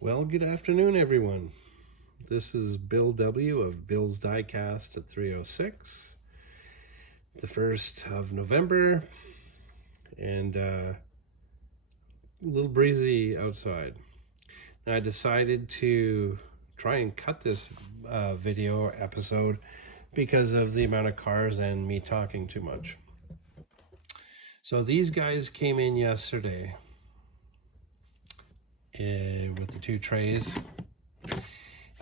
Well, good afternoon, everyone. This is Bill W. of Bill's Diecast at 306, the 1st of November, and a little breezy outside. And I decided to try and cut this video or episode because of the amount of cars and me talking too much. So these guys came in yesterday with the 2 trays,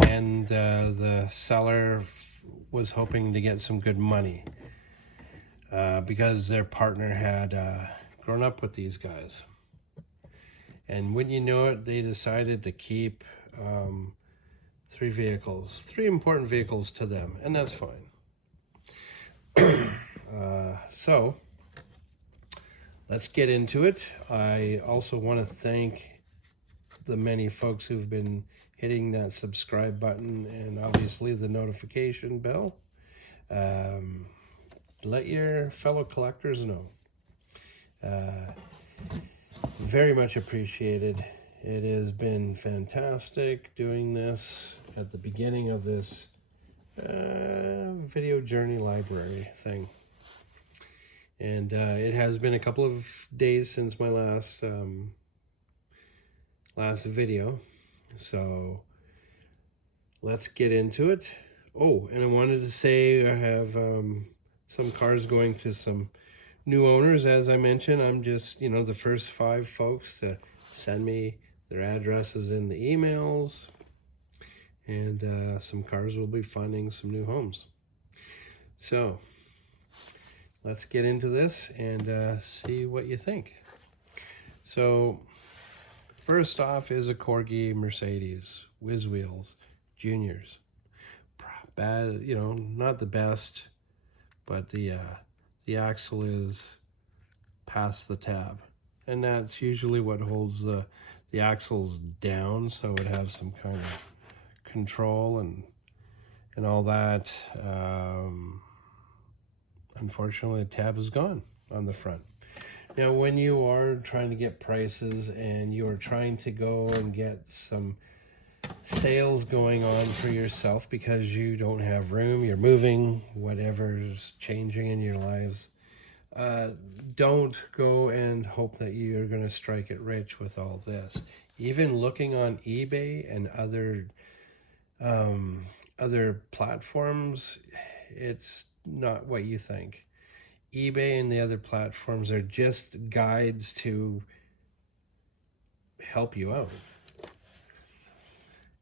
and the seller was hoping to get some good money because their partner had grown up with these guys. And wouldn't you know it, they decided to keep 3 vehicles, 3 important vehicles to them, and that's fine. So let's get into it. I also want to thank the many folks who've been hitting that subscribe button and obviously the notification bell. Let your fellow collectors know. Very much appreciated. It has been fantastic doing this at the beginning of this video journey library thing. And it has been a couple of days since my last video, so let's get into it. Oh, and I wanted to say I have some cars going to some new owners. As I mentioned, I'm just, the first 5 folks to send me their addresses in the emails, and some cars will be finding some new homes. So let's get into this and see what you think. So first off is a Corgi Mercedes Whiz Wheels Juniors. Bad, not the best, but the axle is past the tab, and that's usually what holds the axles down, so it has some kind of control and all that. Unfortunately, the tab is gone on the front. Now, when you are trying to get prices and you are trying to go and get some sales going on for yourself because you don't have room, you're moving, whatever's changing in your lives, don't go and hope that you're going to strike it rich with all this. Even looking on eBay and other platforms, it's not what you think. eBay and the other platforms are just guides to help you out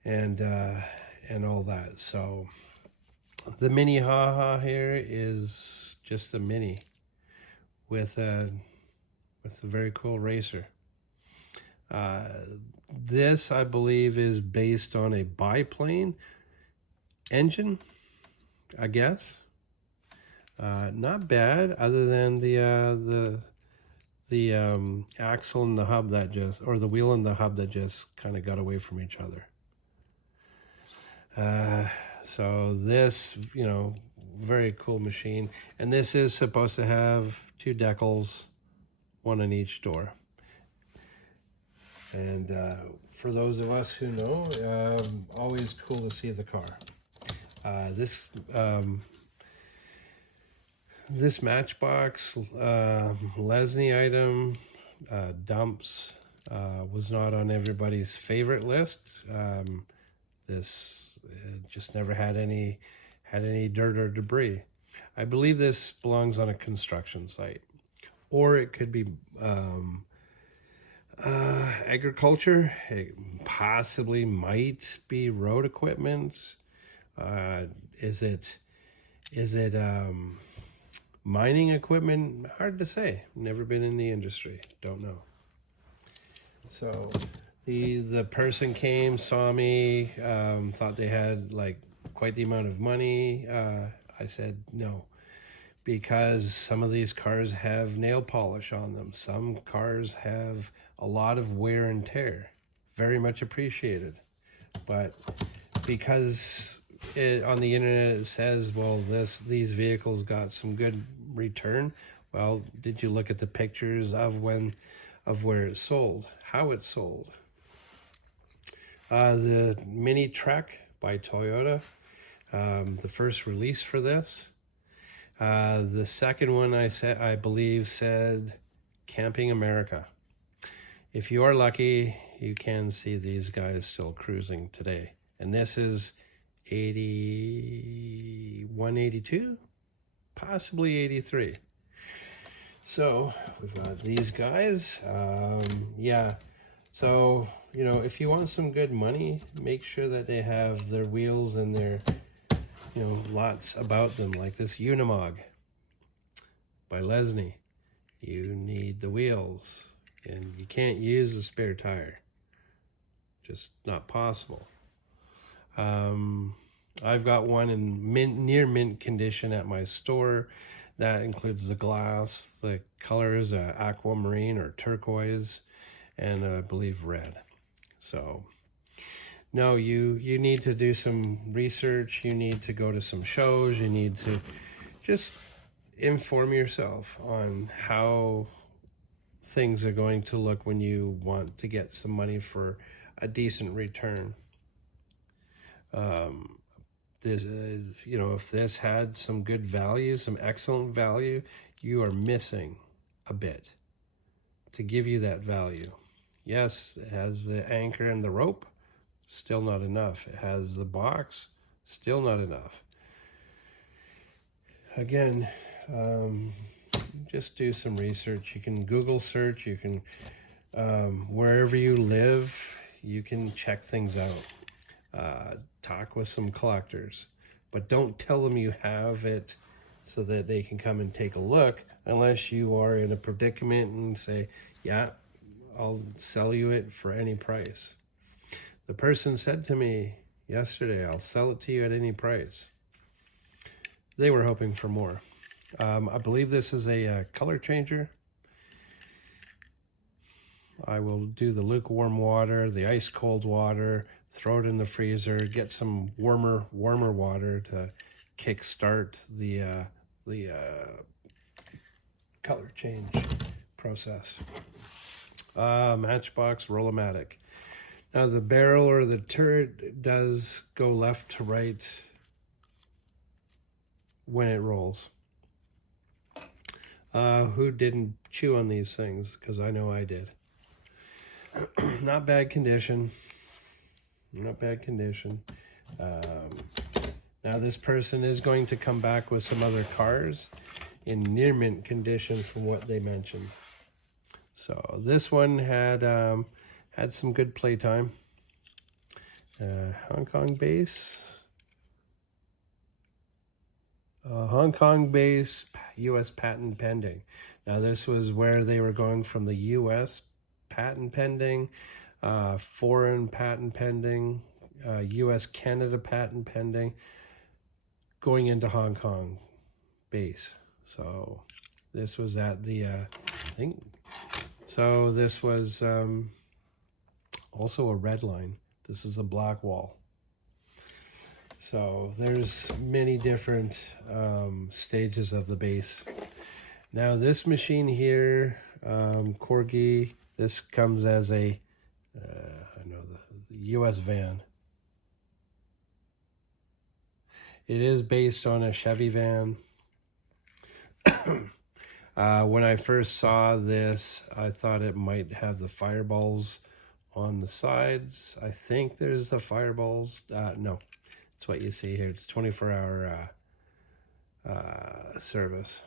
and all that. So the Mini Haha here is just a Mini with a very cool racer. This, I believe, is based on a biplane engine, I guess. Not bad, other than the axle and the hub or the wheel and the hub that just kind of got away from each other. So this, very cool machine, and this is supposed to have 2 decals, 1 on each door. And for those of us who know, always cool to see the car. This Matchbox Lesney item, dumps, was not on everybody's favorite list. This just never had any dirt or debris. I believe this belongs on a construction site, or it could be agriculture. It possibly might be road equipment. Is it mining equipment? Hard to say. Never been in the industry. Don't know. So the person came, saw me, thought they had like quite the amount of money. I said no, because some of these cars have nail polish on them. Some cars have a lot of wear and tear. Very much appreciated. But because on the internet it says, well, these vehicles got some good return. Well, did you look at the pictures of where it sold, how it sold? The Mini Trek by Toyota, the first release for this. The second one I believe said Camping America. If you are lucky, you can see these guys still cruising today. And this is 81, 82, possibly 83. So we've got these guys. Yeah. So, you know, if you want some good money, make sure that they have their wheels and their, you know, lots about them, like this Unimog by Lesney. You need the wheels, and you can't use the spare tire. Just not possible. I've got one in near mint condition at my store. That includes the glass, the colors, aquamarine or turquoise, and I believe red. So no, you need to do some research. You need to go to some shows. You need to just inform yourself on how things are going to look when you want to get some money for a decent return. This is, you know, if this had some good value, some excellent value, you are missing a bit to give you that value. Yes, it has the anchor and the rope, still not enough. It has the box, still not enough. Again, just do some research. You can Google search, you can, wherever you live, you can check things out. Talk with some collectors, but don't tell them you have it so that they can come and take a look unless you are in a predicament and say, yeah, I'll sell you it for any price. The person said to me yesterday, I'll sell it to you at any price. They were hoping for more. I believe this is a color changer. I will do the lukewarm water, the ice cold water, throw it in the freezer, get some warmer water to kickstart the color change process. Matchbox Roll-O-Matic. Now the barrel or the turret does go left to right when it rolls. Who didn't chew on these things? Because I know I did. Not bad condition. Not bad condition. Now this person is going to come back with some other cars in near mint condition from what they mentioned. So this one had some good playtime. Hong Kong base. Hong Kong base, U.S. patent pending. Now this was where they were going from the U.S. patent pending, foreign patent pending, U.S. Canada patent pending, going into Hong Kong base. So this was at the I think. So this was also a red line. This is a black wall. So there's many different stages of the base. Now this machine here, Corgi, this comes as a, I know the US van. It is based on a Chevy van. When I first saw this, I thought it might have the fireballs on the sides. I think there's the fireballs. No, it's what you see here. It's 24-hour service.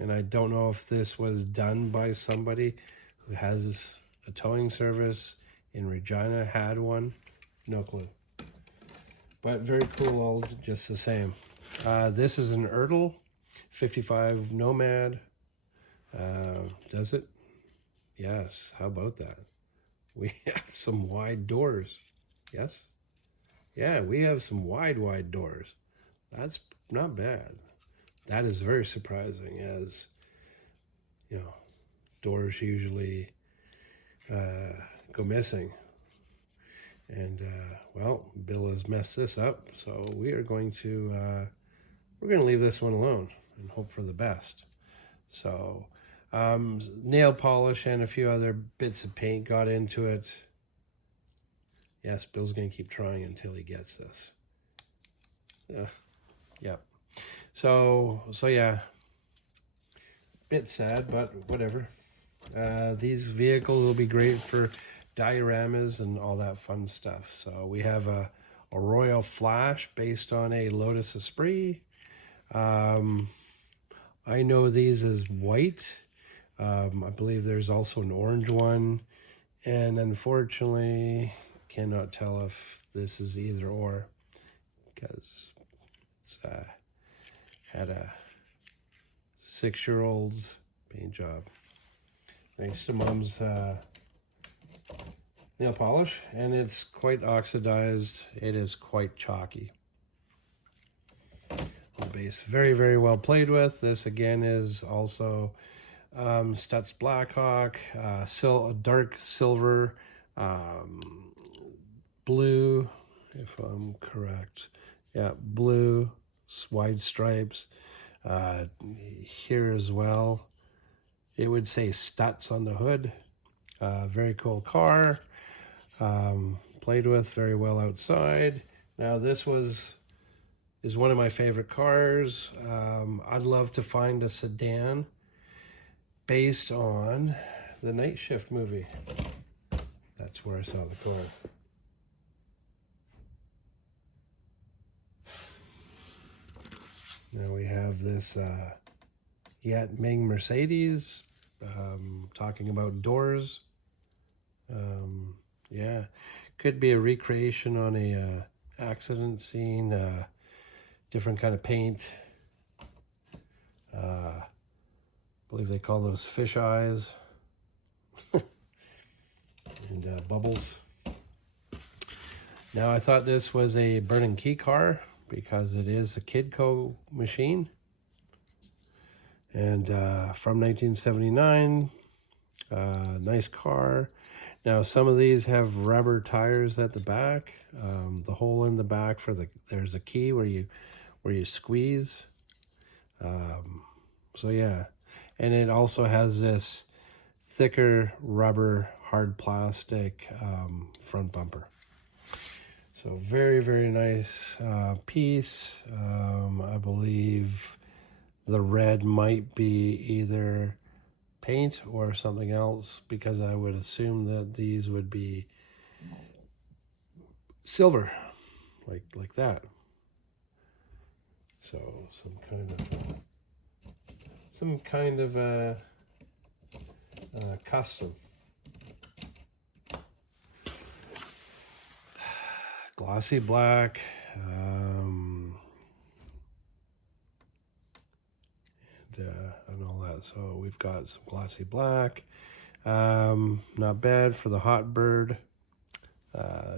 And I don't know if this was done by somebody who has a towing service in Regina, had one. No clue. But very cool old, just the same. This is an Ertl 55 Nomad. Does it? Yes. How about that? We have some wide doors. Yes? Yeah, we have some wide doors. That's not bad. That is very surprising, as, you know, doors usually go missing. And, well, Bill has messed this up, so we are going to, we're going to leave this one alone and hope for the best. So, nail polish and a few other bits of paint got into it. Yes, Bill's going to keep trying until he gets this. Yeah. So yeah, bit sad, but whatever. These vehicles will be great for dioramas and all that fun stuff. So we have a Royal Flash based on a Lotus Esprit. I know these as white. I believe there's also an orange one, and unfortunately cannot tell if this is either or, because it's had a 6-year-old's paint job. Thanks to Mom's nail polish, and it's quite oxidized. It is quite chalky. The base, very well played with. This again is also Stutz Blackhawk, dark silver, blue, if I'm correct. Yeah, blue, wide stripes. Here as well, it would say Stutz on the hood. Very cool car. Played with very well outside. Now this is one of my favorite cars. I'd love to find a sedan based on the Night Shift movie. That's where I saw the car. Now we have this Yat Ming Mercedes, talking about doors. Yeah, could be a recreation on a accident scene, different kind of paint. I believe they call those fish eyes. And bubbles. Now I thought this was a burning key car because it is a Kidco machine. And from 1979, nice car. Now some of these have rubber tires at the back. The hole in the back there's a key where you squeeze. So yeah, and it also has this thicker rubber hard plastic front bumper. So very nice piece. I believe the red might be either paint or something else, because I would assume that these would be silver, like that. So some kind of custom. Glossy black. And all that. So we've got some glossy black. Not bad for the hot bird.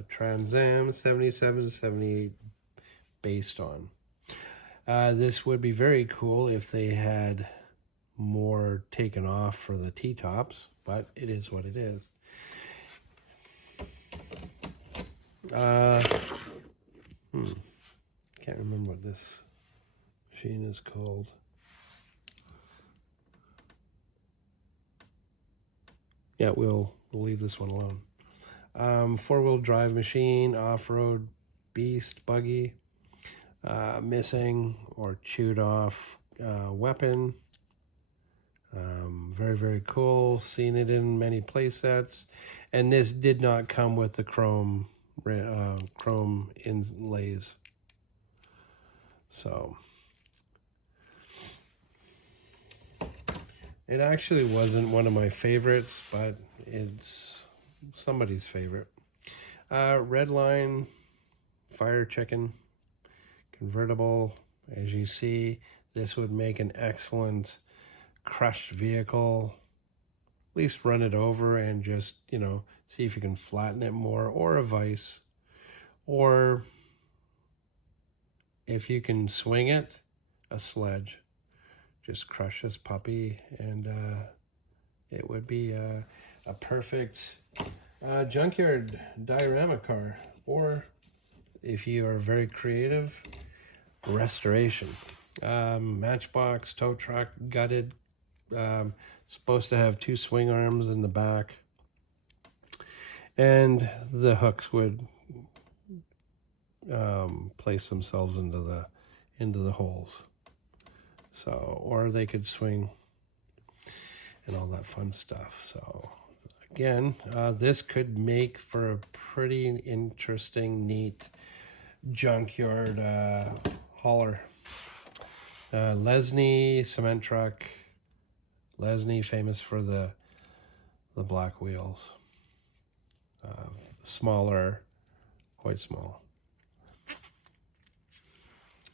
Trans Am 77, 78 based on. This would be very cool if they had more taken off for the T-tops, but it is what it is. Can't remember what this machine is called. Yeah, we'll leave this one alone. 4-wheel drive machine, off-road beast buggy, missing or chewed off weapon. Very cool. Seen it in many play sets, and this did not come with the chrome inlays. So it actually wasn't one of my favorites, but it's somebody's favorite. Red line fire chicken convertible. As you see, this would make an excellent crushed vehicle. At least run it over and just, see if you can flatten it more, or a vise, or if you can swing it, a sledge. Just crush this puppy, and it would be a perfect junkyard diorama car, or if you are very creative, restoration. Matchbox, tow truck, gutted. Supposed to have 2 swing arms in the back, and the hooks would place themselves into the holes. So, or they could swing and all that fun stuff. So again, this could make for a pretty interesting, neat junkyard hauler. Lesney cement truck. Lesney, famous for the black wheels. Smaller, quite small.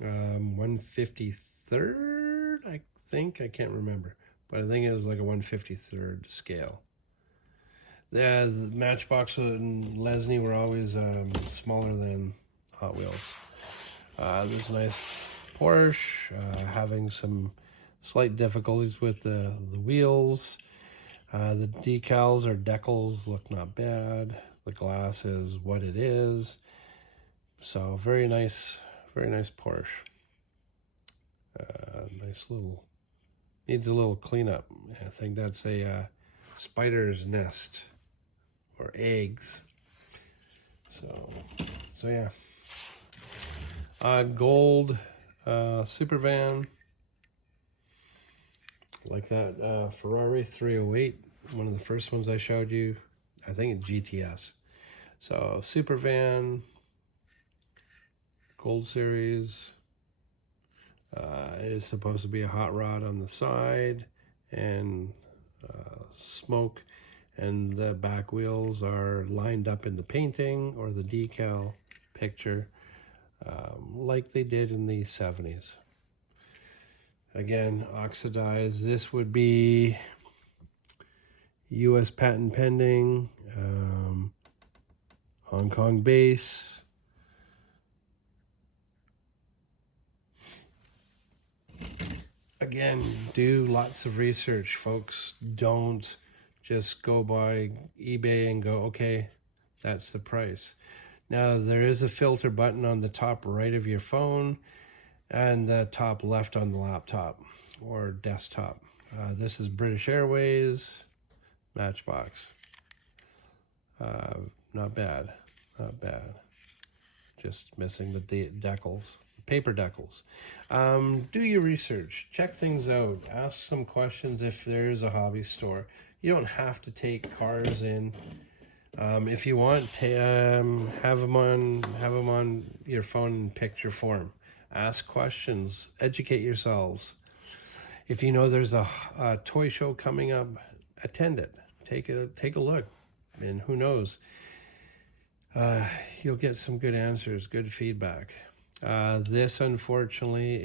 153rd, I think. I can't remember, but I think it was like a 153rd scale. The Matchbox and Lesney were always smaller than Hot Wheels. This nice Porsche, having some slight difficulties with the wheels. The decals or decals look not bad. The glass is what it is. So very nice Porsche. Nice little, needs a little cleanup. I think that's a spider's nest or eggs. So yeah. Gold super van, like that Ferrari 308, one of the first ones I showed you. I think it's GTS. So super van, Gold Series. It is supposed to be a hot rod on the side and smoke, and the back wheels are lined up in the painting or the decal picture, like they did in the 70s. Again, oxidized. This would be U.S. patent pending, Hong Kong base. Again, do lots of research, folks. Don't just go by eBay and go, okay, that's the price. Now, there is a filter button on the top right of your phone and the top left on the laptop or desktop. This is British Airways, Matchbox. Not bad, not bad. Just missing the decals. Paper decals. Do your research, check things out, ask some questions if there is a hobby store. You don't have to take cars in. If you want, have them on your phone in picture form. Ask questions, educate yourselves. If you know there's a toy show coming up, attend it. Take a look, and who knows, you'll get some good answers, good feedback. This unfortunately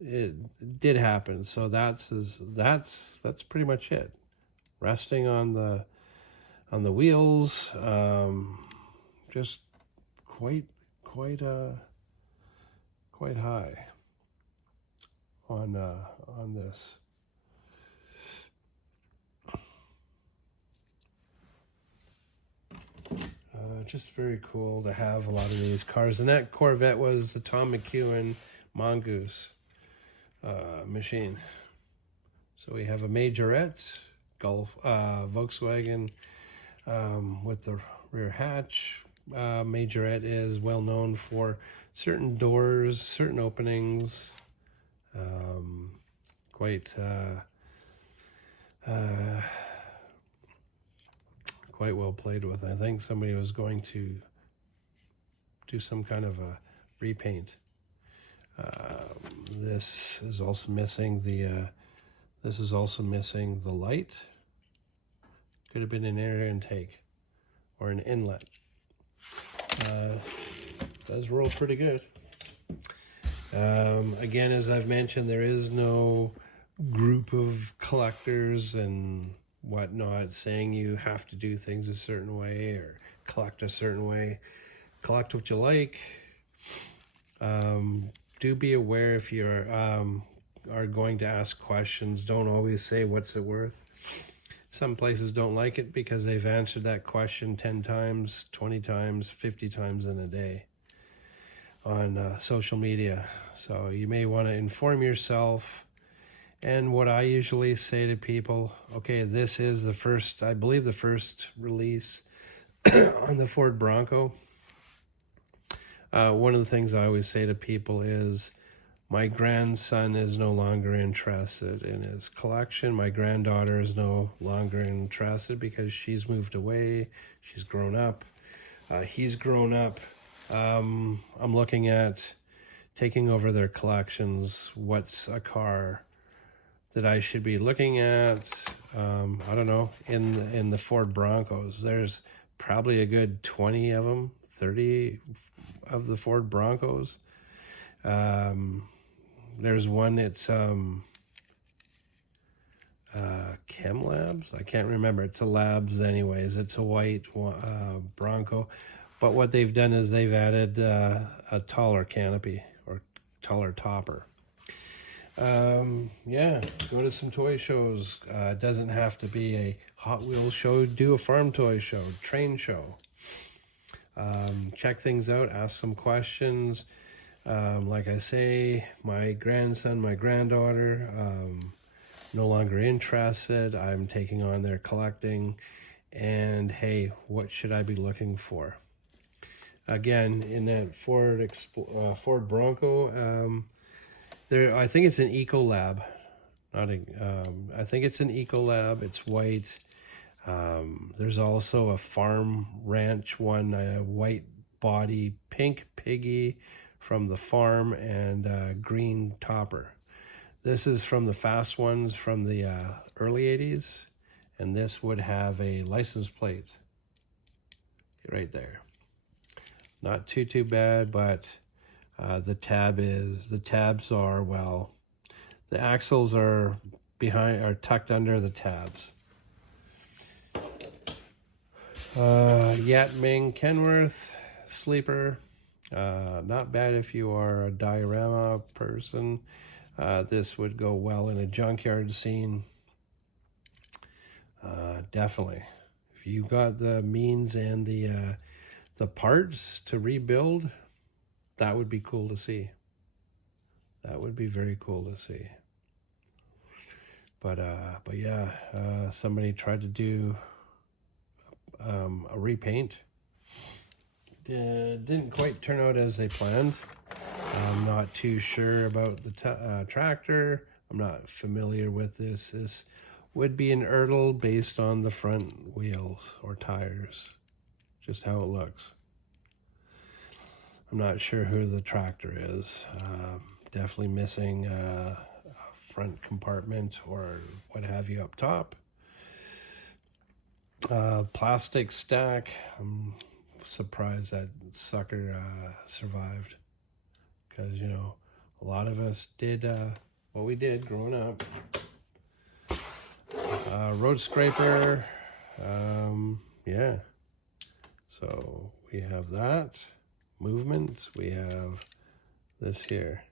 it did happen, so that's pretty much it. Resting on the wheels, just quite high on this. Just very cool to have a lot of these cars. And that Corvette was the Tom McEwen Mongoose machine. So we have a Majorette, Volkswagen with the rear hatch. Majorette is well known for certain doors, certain openings. Quite well played with. I think somebody was going to do some kind of a repaint. This is also missing the light. Could have been an air intake or an inlet. Does roll pretty good. Again, as I've mentioned, there is no group of collectors and whatnot saying you have to do things a certain way or collect a certain way. Collect what you like. Do be aware if you are going to ask questions. Don't always say what's it worth. Some places don't like it because they've answered that question 10 times, 20 times, 50 times in a day on social media. So you may want to inform yourself. And what I usually say to people, okay, this is I believe the first release on the Ford Bronco. One of the things I always say to people is, my grandson is no longer interested in his collection. My granddaughter is no longer interested because she's moved away. She's grown up. He's grown up. I'm looking at taking over their collections. What's a car that I should be looking at? I don't know. In the Ford Broncos, there's probably a good 20 of them, 30 of the Ford Broncos. There's one, it's Chem Labs. I can't remember. It's a Labs anyways. It's a white Bronco. But what they've done is they've added a taller canopy or taller topper. Yeah, go to some toy shows. It doesn't have to be a Hot Wheels show. Do a farm toy show, train show. Check things out, ask some questions. Like I say, my grandson, my granddaughter, no longer interested. I'm taking on their collecting. And hey, what should I be looking for? Again, in that Ford Bronco, I think it's an Eco Lab. I think it's an Eco Lab. It's white. There's also a farm ranch one, a white body, pink piggy from the farm, and green topper. This is from the fast ones from the early 80s, and this would have a license plate right there. Not too bad, but the tabs are, well, the axles are tucked under the tabs. Yat Ming Kenworth sleeper. Not bad if you are a diorama person. This would go well in a junkyard scene. Definitely. If you got the means and the parts to rebuild, that would be cool to see. That would be very cool to see. But yeah, somebody tried to do a repaint. Didn't quite turn out as they planned. I'm not too sure about the tractor. I'm not familiar with this. This would be an Ertl based on the front wheels or tires, just how it looks. I'm not sure who the tractor is. Definitely missing a front compartment or what have you up top. Plastic stack. I'm surprised that sucker survived, because you know a lot of us did what we did growing up. Road scraper. Yeah, so we have that movement. We have this here,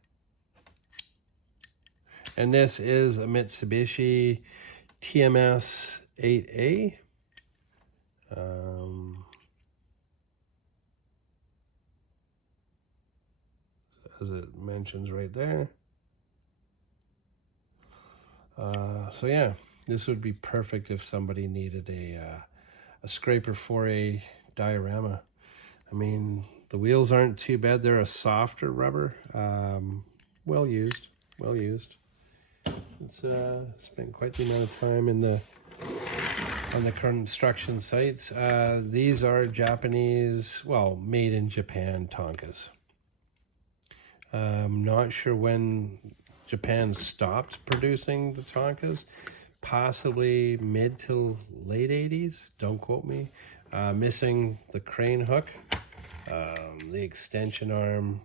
and this is a Mitsubishi TMS 8A. As it mentions right there. So yeah, this would be perfect if somebody needed a scraper for a diorama. I mean, the wheels aren't too bad. They're a softer rubber. Well used. It's spent quite the amount of time on the construction sites. These are Japanese, well, made in Japan Tonkas. I'm not sure when Japan stopped producing the Tonkas, possibly mid to late 80s, don't quote me. Missing the crane hook, the extension arm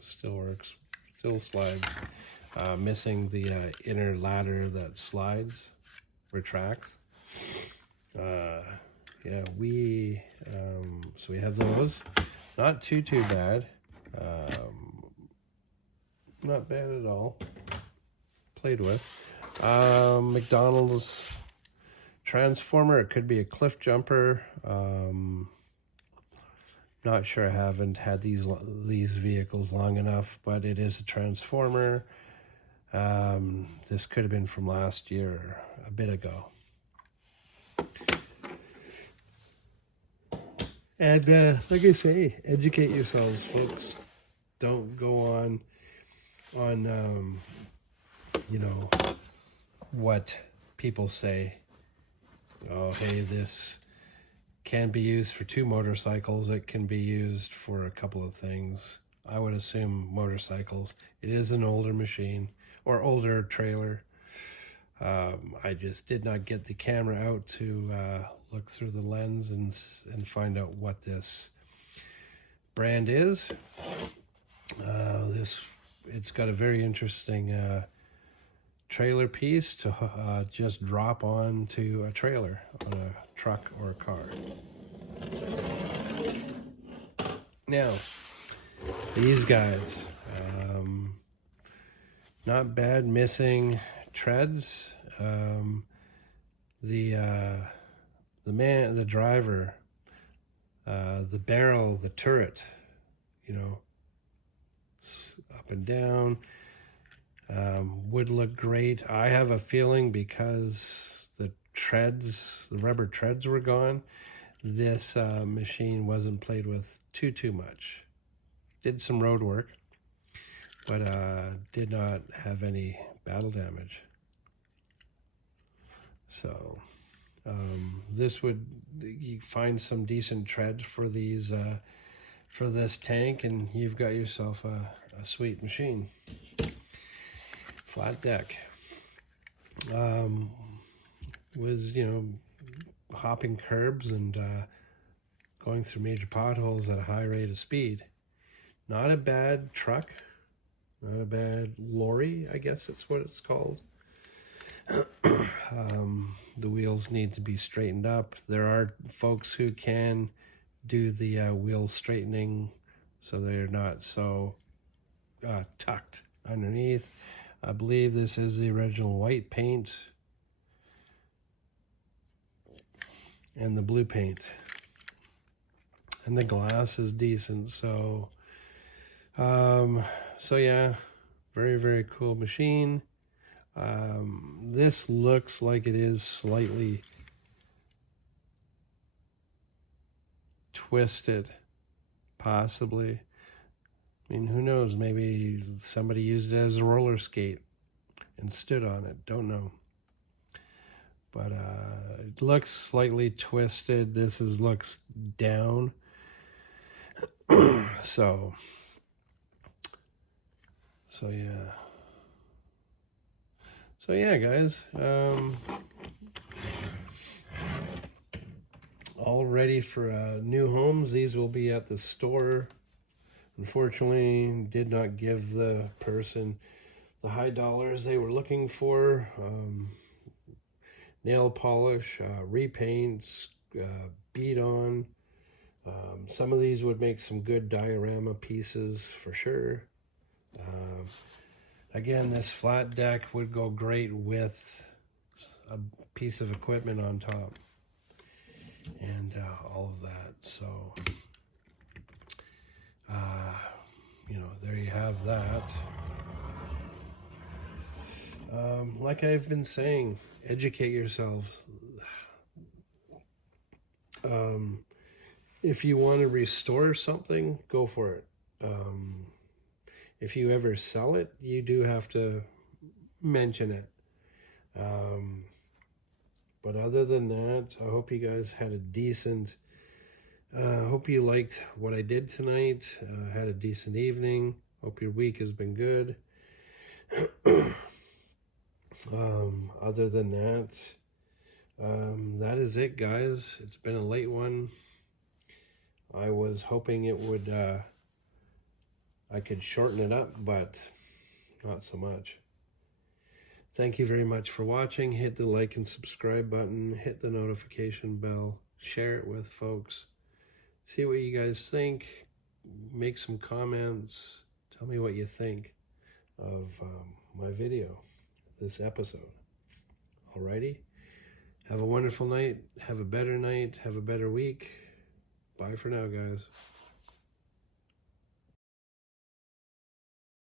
still works, still slides. Missing the inner ladder that slides, retracts. Yeah, so we have those. Not too bad. Not bad at all. Played with. McDonald's transformer. It could be a cliff jumper. Not sure. I haven't had these vehicles long enough, but it is a transformer. This could have been from last year or a bit ago. And like I say, educate yourselves, folks. Don't go on you know, what people say. Oh, hey, this can be used for 2 motorcycles. It can be used for a couple of things. I would assume motorcycles. It is an older machine or older trailer. I just did not get the camera out to look through the lens and find out what this brand is. It's got a very interesting trailer piece to just drop onto a trailer on a truck or a car. Now, these guys, not bad, missing treads. The driver, the barrel, the turret, you know, up and down, would look great. I have a feeling because the rubber treads were gone, this machine wasn't played with too much. Did some road work, but did not have any battle damage. So this would, you find some decent tread for these for this tank, and you've got yourself a sweet machine. Flat deck. Was, you know, hopping curbs and going through major potholes at a high rate of speed. Not a bad truck, not a bad lorry, I guess that's what it's called. The wheels need to be straightened up. There are folks who can do the wheel straightening so they're not so tucked underneath. I believe this is the original white paint and the blue paint, and the glass is decent. So yeah, very cool machine. This looks like it is slightly twisted, possibly. I mean, who knows? Maybe somebody used it as a roller skate and stood on it. Don't know. But it looks slightly twisted. This looks down. So yeah. So yeah, guys. All ready for new homes. These will be at the store. Unfortunately, did not give the person the high dollars they were looking for. Nail polish, repaints, bead on. Some of these would make some good diorama pieces for sure. Again, this flat deck would go great with a piece of equipment on top and all of that. So, you know, there you have that. Like I've been saying, educate yourselves. If you want to restore something, go for it. If you ever sell it, you do have to mention it. But other than that, I hope you guys had a decent, hope you liked what I did tonight, had a decent evening. Hope your week has been good. Other than that, that is it, guys. It's been a late one. I was hoping it would, I could shorten it up, but not so much. Thank you very much for watching. Hit the like and subscribe button. Hit the notification bell. Share it with folks. See what you guys think. Make some comments. Tell me what you think of my video, this episode. Alrighty? Have a wonderful night. Have a better night. Have a better week. Bye for now, guys.